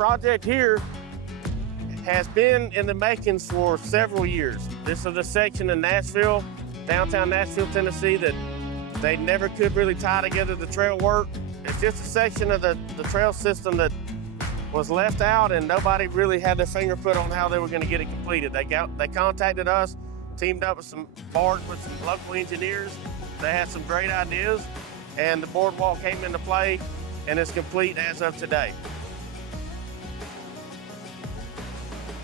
project here has been in the makings for several years. This is a section in Nashville, downtown Nashville, Tennessee, that they never could really tie together the trail work. It's just a section of the trail system that was left out, and nobody really had their finger put on how they were going to get it completed. They contacted us, teamed up with some local engineers. They had some great ideas, and the boardwalk came into play, and it's complete as of today.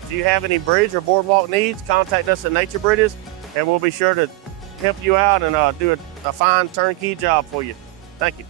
If you have any bridge or boardwalk needs, contact us at Nature Bridges, and we'll be sure to help you out and do a fine turnkey job for you. Thank you.